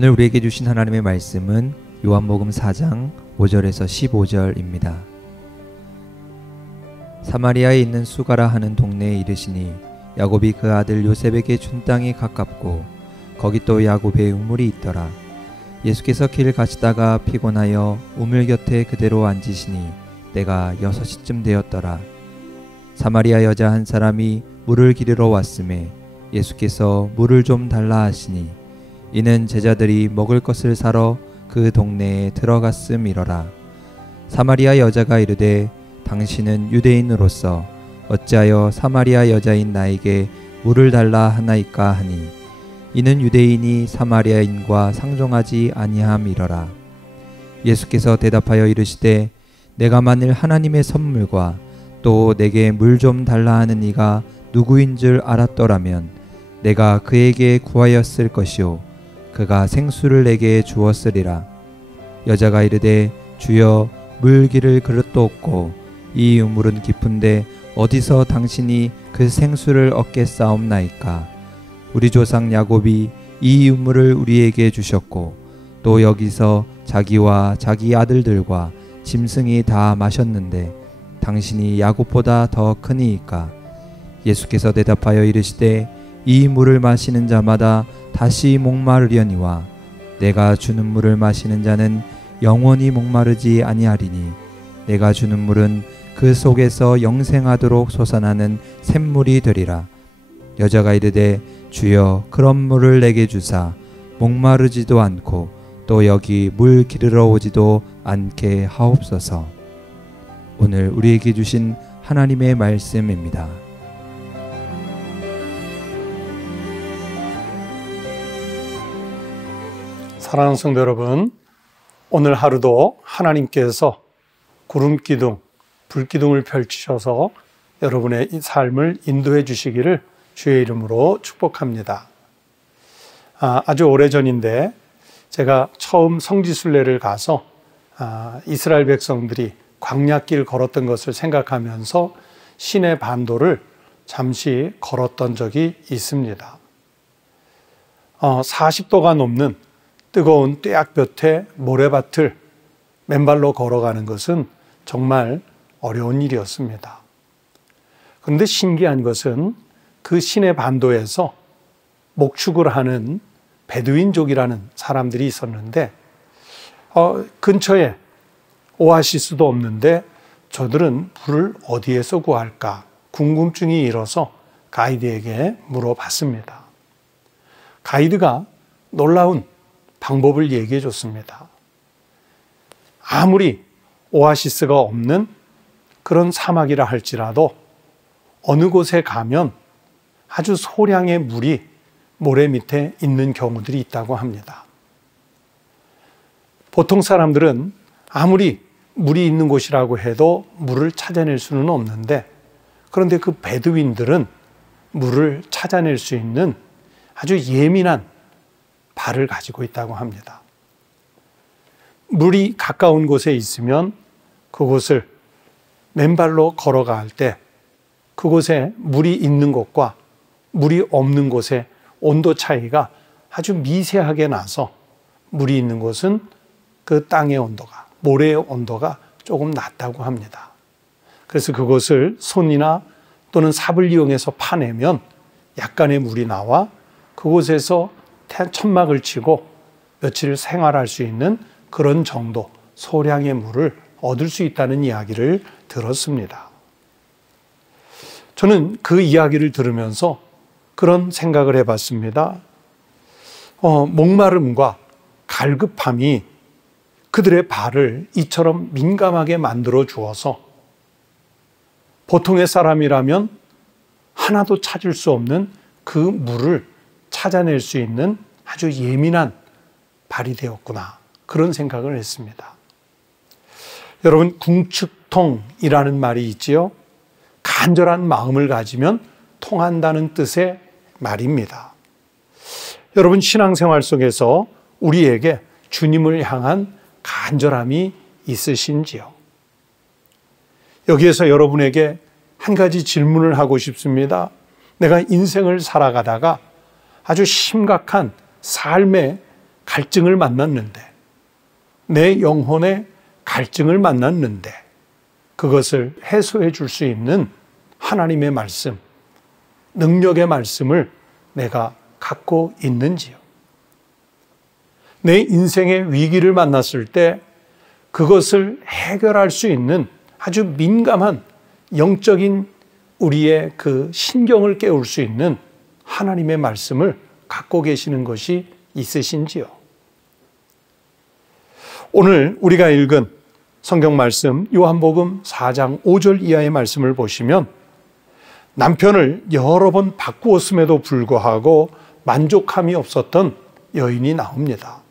오늘 우리에게 주신 하나님의 말씀은 요한복음 4장 5절에서 15절입니다. 사마리아에 있는 수가라 하는 동네에 이르시니 야곱이 그 아들 요셉에게 준 땅이 가깝고 거기 또 야곱의 우물이 있더라. 예수께서 길 가시다가 피곤하여 우물 곁에 그대로 앉으시니 때가 6시쯤 되었더라. 사마리아 여자 한 사람이 물을 기르러 왔음에 예수께서 물을 좀 달라 하시니 이는 제자들이 먹을 것을 사러 그 동네에 들어갔음이러라. 사마리아 여자가 이르되 당신은 유대인으로서 어찌하여 사마리아 여자인 나에게 물을 달라 하나이까 하니 이는 유대인이 사마리아인과 상종하지 아니함이러라. 예수께서 대답하여 이르시되 내가 만일 하나님의 선물과 또 내게 물 좀 달라 하는 이가 누구인 줄 알았더라면 내가 그에게 구하였을 것이요 그가 생수를 내게 주었으리라. 여자가 이르되 주여 물 기를 그릇도 없고 이 우물은 깊은데 어디서 당신이 그 생수를 얻겠사옵나이까. 우리 조상 야곱이 이 우물을 우리에게 주셨고 또 여기서 자기와 자기 아들들과 짐승이 다 마셨는데 당신이 야곱보다 더 크니이까. 예수께서 대답하여 이르시되 이 물을 마시는 자마다 다시 목마르려니와 내가 주는 물을 마시는 자는 영원히 목마르지 아니하리니 내가 주는 물은 그 속에서 영생하도록 솟아나는 샘물이 되리라. 여자가 이르되 주여 그런 물을 내게 주사 목마르지도 않고 또 여기 물 기르러 오지도 않게 하옵소서. 오늘 우리에게 주신 하나님의 말씀입니다. 사랑하는 성도 여러분, 오늘 하루도 하나님께서 구름기둥, 불기둥을 펼치셔서 여러분의 이 삶을 인도해 주시기를 주의 이름으로 축복합니다. 아주 오래전인데 제가 처음 성지순례를 가서 이스라엘 백성들이 광야길 걸었던 것을 생각하면서 시내 반도를 잠시 걸었던 적이 있습니다. 40도가 넘는 뜨거운 뙤약볕에 모래밭을 맨발로 걸어가는 것은 정말 어려운 일이었습니다. 그런데 신기한 것은 그 시내 반도에서 목축을 하는 베두인족이라는 사람들이 있었는데 근처에 오아시스도 없는데 저들은 물을 어디에서 구할까 궁금증이 일어서 가이드에게 물어봤습니다. 가이드가 놀라운 방법을 얘기해 줬습니다. 아무리 오아시스가 없는 그런 사막이라 할지라도 어느 곳에 가면 아주 소량의 물이 모래 밑에 있는 경우들이 있다고 합니다. 보통 사람들은 아무리 물이 있는 곳이라고 해도 물을 찾아낼 수는 없는데 그런데 그 베두인들은 물을 찾아낼 수 있는 아주 예민한 발을 가지고 있다고 합니다. 물이 가까운 곳에 있으면 그곳을 맨발로 걸어갈 때 그곳에 물이 있는 곳과 물이 없는 곳의 온도 차이가 아주 미세하게 나서 물이 있는 곳은 그 땅의 온도가, 모래의 온도가 조금 낮다고 합니다. 그래서 그것을 손이나 또는 삽을 이용해서 파내면 약간의 물이 나와 그곳에서 천막을 치고 며칠 생활할 수 있는 그런 정도 소량의 물을 얻을 수 있다는 이야기를 들었습니다. 저는 그 이야기를 들으면서 그런 생각을 해봤습니다. 목마름과 갈급함이 그들의 발을 이처럼 민감하게 만들어 주어서 보통의 사람이라면 하나도 찾을 수 없는 그 물을 찾아낼 수 있는 아주 예민한 발이 되었구나 그런 생각을 했습니다. 여러분 궁축통이라는 말이 있지요. 간절한 마음을 가지면 통한다는 뜻의 말입니다. 여러분 신앙생활 속에서 우리에게 주님을 향한 간절함이 있으신지요? 여기에서 여러분에게 한 가지 질문을 하고 싶습니다. 내가 인생을 살아가다가 아주 심각한 삶의 갈증을 만났는데, 내 영혼의 갈증을 만났는데 그것을 해소해 줄 수 있는 하나님의 말씀, 능력의 말씀을 내가 갖고 있는지요? 내 인생의 위기를 만났을 때 그것을 해결할 수 있는 아주 민감한 영적인 우리의 그 신경을 깨울 수 있는 하나님의 말씀을 갖고 계시는 것이 있으신지요? 오늘 우리가 읽은 성경 말씀 요한복음 4장 5절 이하의 말씀을 보시면 남편을 여러 번 바꾸었음에도 불구하고 만족함이 없었던 여인이 나옵니다.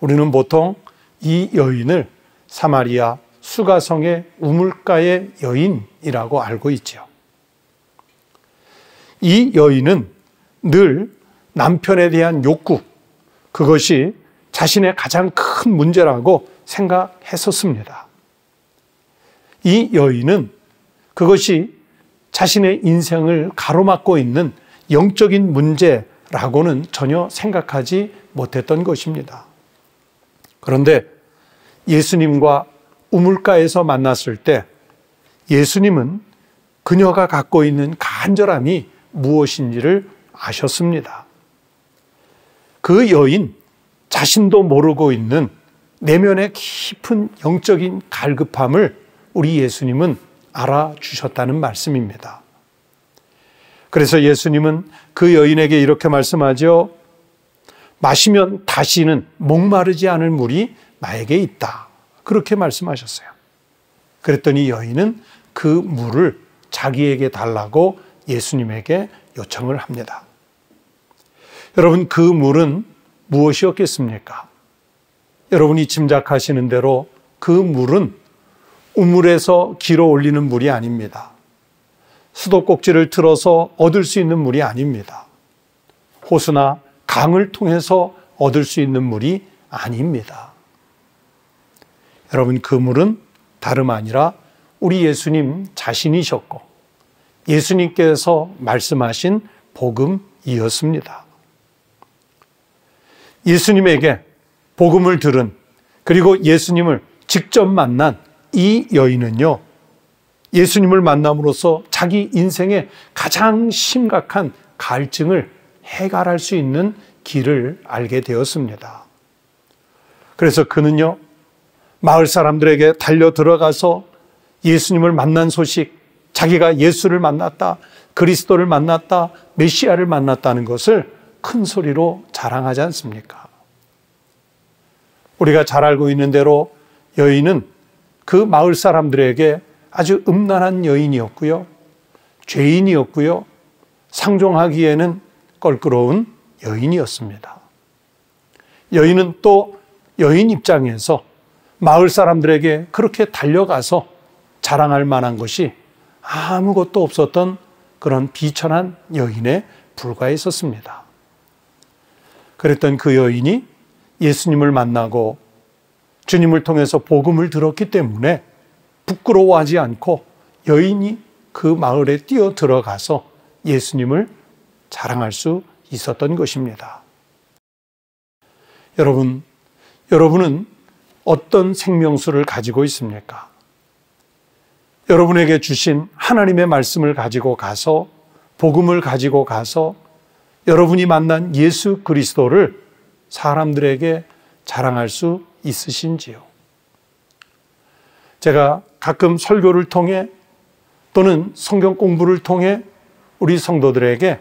우리는 보통 이 여인을 사마리아 수가성의 우물가의 여인이라고 알고 있죠. 이 여인은 늘 남편에 대한 욕구, 그것이 자신의 가장 큰 문제라고 생각했었습니다. 이 여인은 그것이 자신의 인생을 가로막고 있는 영적인 문제라고는 전혀 생각하지 못했던 것입니다. 그런데 예수님과 우물가에서 만났을 때 예수님은 그녀가 갖고 있는 간절함이 무엇인지를 아셨습니다. 그 여인 자신도 모르고 있는 내면의 깊은 영적인 갈급함을 우리 예수님은 알아주셨다는 말씀입니다. 그래서 예수님은 그 여인에게 이렇게 말씀하죠. 마시면 다시는 목마르지 않을 물이 나에게 있다. 그렇게 말씀하셨어요. 그랬더니 여인은 그 물을 자기에게 달라고 예수님에게 요청을 합니다. 여러분, 그 물은 무엇이었겠습니까? 여러분이 짐작하시는 대로 그 물은 우물에서 길어 올리는 물이 아닙니다. 수도꼭지를 틀어서 얻을 수 있는 물이 아닙니다. 호수나 강을 통해서 얻을 수 있는 물이 아닙니다. 여러분, 그 물은 다름 아니라 우리 예수님 자신이셨고 예수님께서 말씀하신 복음이었습니다. 예수님에게 복음을 들은, 그리고 예수님을 직접 만난 이 여인은요, 예수님을 만남으로써 자기 인생의 가장 심각한 갈증을 해결할 수 있는 길을 알게 되었습니다. 그래서 그는요, 마을 사람들에게 달려 들어가서 예수님을 만난 소식, 자기가 예수를 만났다, 그리스도를 만났다, 메시아를 만났다는 것을 큰 소리로 자랑하지 않습니까? 우리가 잘 알고 있는 대로 여인은 그 마을 사람들에게 아주 음란한 여인이었고요, 죄인이었고요, 상종하기에는 껄끄러운 여인이었습니다. 여인은 또 여인 입장에서 마을 사람들에게 그렇게 달려가서 자랑할 만한 것이 아무것도 없었던 그런 비천한 여인에 불과했었습니다. 그랬던 그 여인이 예수님을 만나고 주님을 통해서 복음을 들었기 때문에 부끄러워하지 않고 여인이 그 마을에 뛰어 들어가서 예수님을 자랑할 수 있었던 것입니다. 여러분은 어떤 생명수를 가지고 있습니까? 여러분에게 주신 하나님의 말씀을 가지고 가서, 복음을 가지고 가서 여러분이 만난 예수 그리스도를 사람들에게 자랑할 수 있으신지요? 제가 가끔 설교를 통해 또는 성경 공부를 통해 우리 성도들에게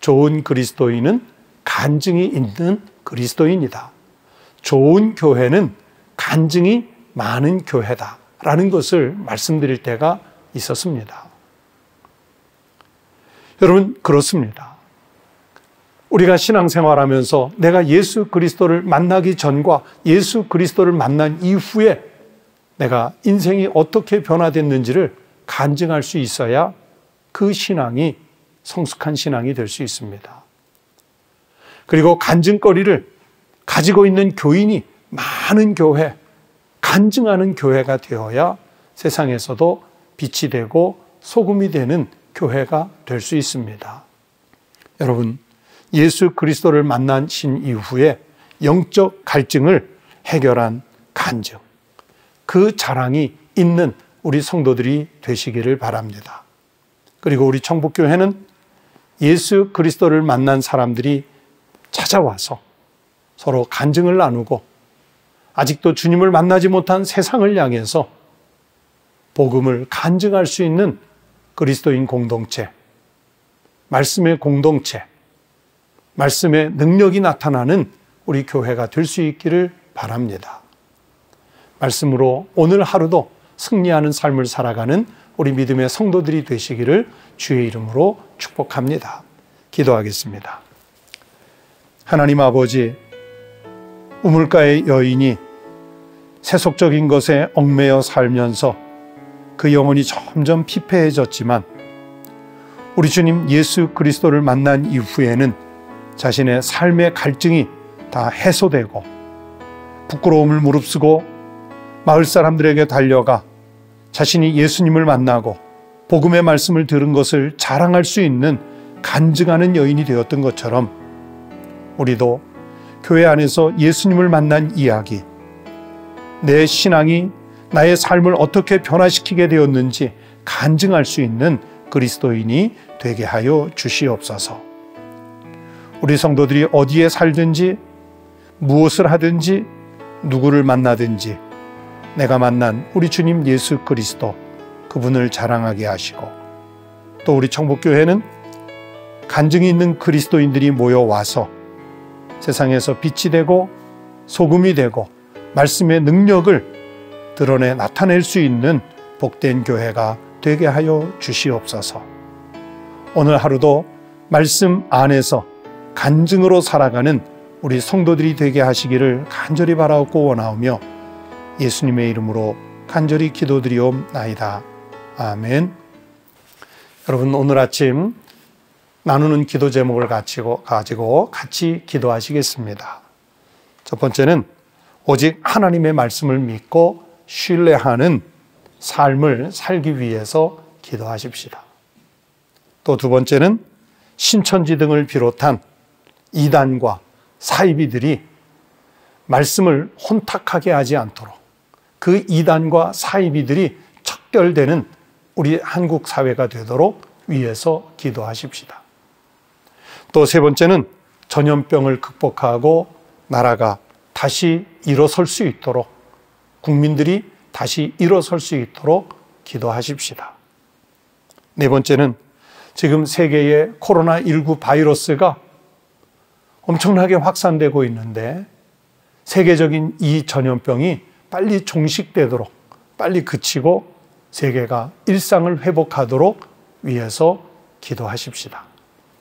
좋은 그리스도인은 간증이 있는 그리스도인이다, 좋은 교회는 간증이 많은 교회다 라는 것을 말씀드릴 때가 있었습니다. 여러분, 그렇습니다. 우리가 신앙생활하면서 내가 예수 그리스도를 만나기 전과 예수 그리스도를 만난 이후에 내가 인생이 어떻게 변화됐는지를 간증할 수 있어야 그 신앙이 성숙한 신앙이 될 수 있습니다. 그리고 간증거리를 가지고 있는 교인이 많은 교회, 간증하는 교회가 되어야 세상에서도 빛이 되고 소금이 되는 교회가 될 수 있습니다. 여러분, 예수 그리스도를 만나신 이후에 영적 갈증을 해결한 간증, 그 자랑이 있는 우리 성도들이 되시기를 바랍니다. 그리고 우리 청북교회는 예수 그리스도를 만난 사람들이 찾아와서 서로 간증을 나누고 아직도 주님을 만나지 못한 세상을 향해서 복음을 간증할 수 있는 그리스도인 공동체, 말씀의 공동체, 말씀의 능력이 나타나는 우리 교회가 될 수 있기를 바랍니다. 말씀으로 오늘 하루도 승리하는 삶을 살아가는 우리 믿음의 성도들이 되시기를 주의 이름으로 축복합니다. 기도하겠습니다. 하나님 아버지, 우물가의 여인이 세속적인 것에 얽매여 살면서 그 영혼이 점점 피폐해졌지만 우리 주님 예수 그리스도를 만난 이후에는 자신의 삶의 갈증이 다 해소되고 부끄러움을 무릅쓰고 마을 사람들에게 달려가 자신이 예수님을 만나고 복음의 말씀을 들은 것을 자랑할 수 있는 간증하는 여인이 되었던 것처럼 우리도 교회 안에서 예수님을 만난 이야기, 내 신앙이 나의 삶을 어떻게 변화시키게 되었는지 간증할 수 있는 그리스도인이 되게 하여 주시옵소서. 우리 성도들이 어디에 살든지 무엇을 하든지 누구를 만나든지 내가 만난 우리 주님 예수 그리스도, 그분을 자랑하게 하시고 또 우리 청북교회는 간증이 있는 그리스도인들이 모여와서 세상에서 빛이 되고 소금이 되고 말씀의 능력을 드러내 나타낼 수 있는 복된 교회가 되게 하여 주시옵소서. 오늘 하루도 말씀 안에서 간증으로 살아가는 우리 성도들이 되게 하시기를 간절히 바라옵고 원하오며 예수님의 이름으로 간절히 기도드리옵나이다. 아멘. 여러분, 오늘 아침 나누는 기도 제목을 가지고 같이 기도하시겠습니다. 첫 번째는 오직 하나님의 말씀을 믿고 신뢰하는 삶을 살기 위해서 기도하십시다. 또 두 번째는 신천지 등을 비롯한 이단과 사이비들이 말씀을 혼탁하게 하지 않도록 그 이단과 사이비들이 척결되는 우리 한국 사회가 되도록 위해서 기도하십시다. 또 세 번째는 전염병을 극복하고 나라가 다시 일어설 수 있도록, 국민들이 다시 일어설 수 있도록 기도하십시다. 네 번째는 지금 세계의 코로나19 바이러스가 엄청나게 확산되고 있는데 세계적인 이 전염병이 빨리 종식되도록, 빨리 그치고 세계가 일상을 회복하도록 위해서 기도하십시다.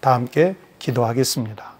다 함께 기도하겠습니다.